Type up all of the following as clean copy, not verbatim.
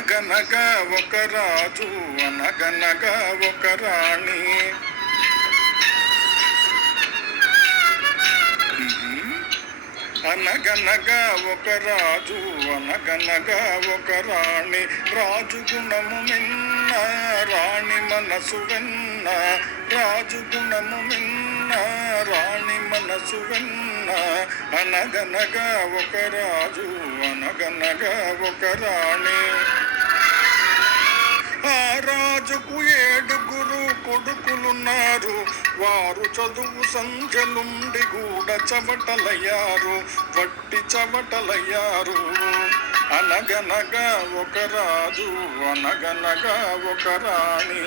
అనగనగా ఒక రాజు అనగనగా ఒక రాణి. అనగనగా ఒక రాజు అనగనగా ఒక రాణి. రాజు గుణము మిన్న రాణి మనసు వెన్న. రాజు గుణము మిన్న రాణి మనసు వెన్న. అనగనగా ఒక రాజు అనగనగా ఒక రాణి. ఆ రాజుకు 7 కొడుకులున్నారు. వారు చదువు సంఖ్యలుండి కూడా చవటలయ్యారు, వట్టి చవటలయ్యారు. అనగనగా ఒక రాజు అనగనగా ఒక రాణి.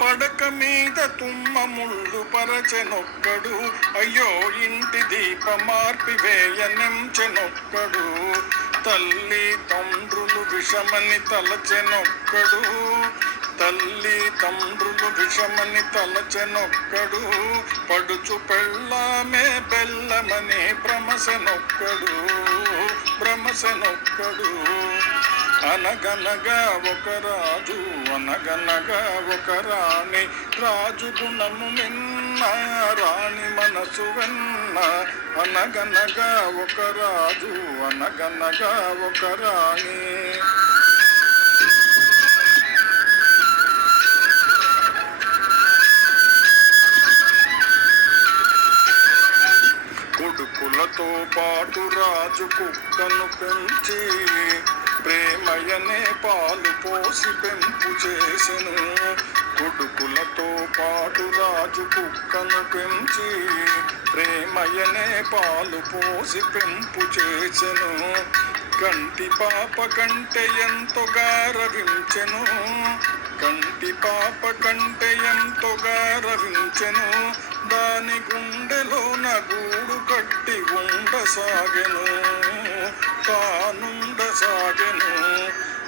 పడక మీద తుమ్మ ముళ్ళు పరచెనొక్కడు. అయ్యో ఇంటి దీప మార్పివేయనెంచెనొక్కడు. తల్లి తండ్రులు విషమని తలచెనొక్కడు. తల్లి తండ్రులు విషమని తలచెనొక్కడు. పడుచు పెళ్ళామే బెల్లమని భ్రమసెనొక్కడు. భ్రమసెనొక్కడు. అనగనగా ఒక రాజు అనగనగా ఒక రాణి. రాజు గుణము మిన్న రాణి మనసు వెన్న. అనగనగా ఒక రాజు అనగనగా ఒక రాణి. కొడుకులతో పాటు రాజు కుక్కను పెంచి ప్రేమయనే పాలు పోసి పెంపు చేసెను. కొడుకులతో పాటు రాజు కుక్కను పెంచి ప్రేమయనే పాలు పోసి పెంపు చేసెను. కంటి పాప కంటే ఎంతో గారవించెను. కంటి పాప కంటే ఎంతో గారవించెను. దాని గుండెలోన గూడు కట్టి ఉండసాగెను, తానుండసాగెను.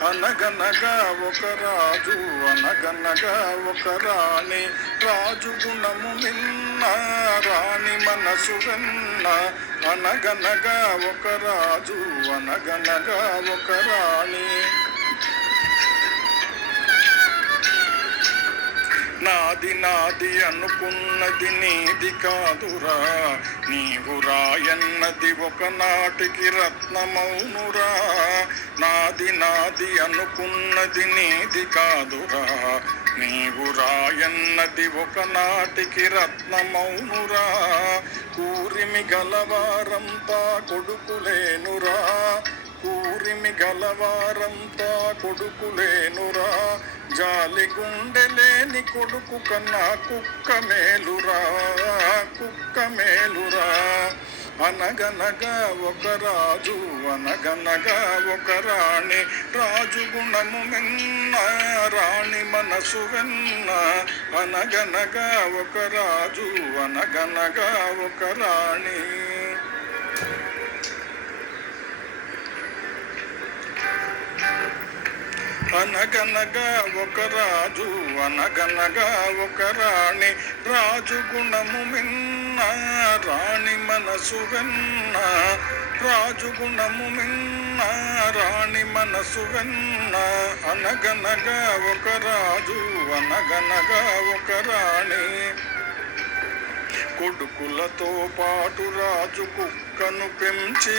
అనగనగా ఒక రాజు అనగనగా ఒక రాణి. రాజు గుణము మిన్న రాణి మనసు వెన్న. అనగనగా ఒక రాజు అనగనగా ఒక రాణి. నాది నాది అనుకున్నది నీది కాదురా. నీవు రాయన్నది ఒకనాటికి రత్నమౌనురా. నాది నాది అనుకున్నది నీది కాదురా. నీవు రాయన్నది ఒకనాటికి రత్నమౌనురా. కూరిమి గలవారంతా కొడుకులేనురా. కూరిమి గలవారంతా కొడుకులేనురా. జాలి గుండెలేని కొడుకు కన్నా కుక్క మేలురా. కుక్క మేలురా. అనగనగా ఒక రాజు అనగనగా ఒక రాణి. రాజు గుణము మిన్న రాణి మనసు వెన్న. అనగనగా ఒక రాజు అనగనగా ఒక రాణి. అనగనగా ఒక రాజు అనగనగా ఒక రాణి. రాజు గుణము మిన్న రాణి మనసు వెన్న. రాజు గుణము మిన్న రాణి మనసు వెన్న. అనగనగా ఒక రాజు అనగనగా ఒక రాణి. కొడుకులతో పాటు రాజు కుక్కను పెంచి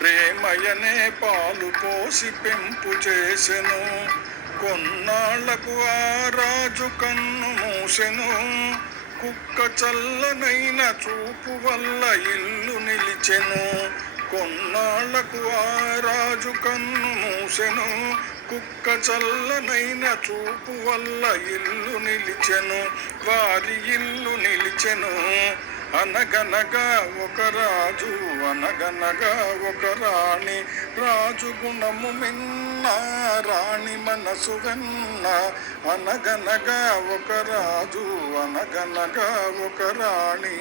ప్రేమయనే పాలు పోసి పెంపు చేసెను. కొన్నాళ్లకు ఆ రాజు కన్ను మూసెను. కుక్క చల్లనైన చూపు వల్ల ఇల్లు నిలిచెను. కొన్నాళ్లకు ఆ రాజు కన్ను మూసెను. కుక్క చల్లనైన చూపు వల్ల ఇల్లు నిలిచెను. వారి ఇల్లు నిలిచెను. అనగనగా ఒక రాజు అనగనగా ఒక రాణి. రాజు గుణము మిన్న రాణి మనసు వెన్న. అనగనగా ఒక రాజు అనగనగా ఒక రాణి.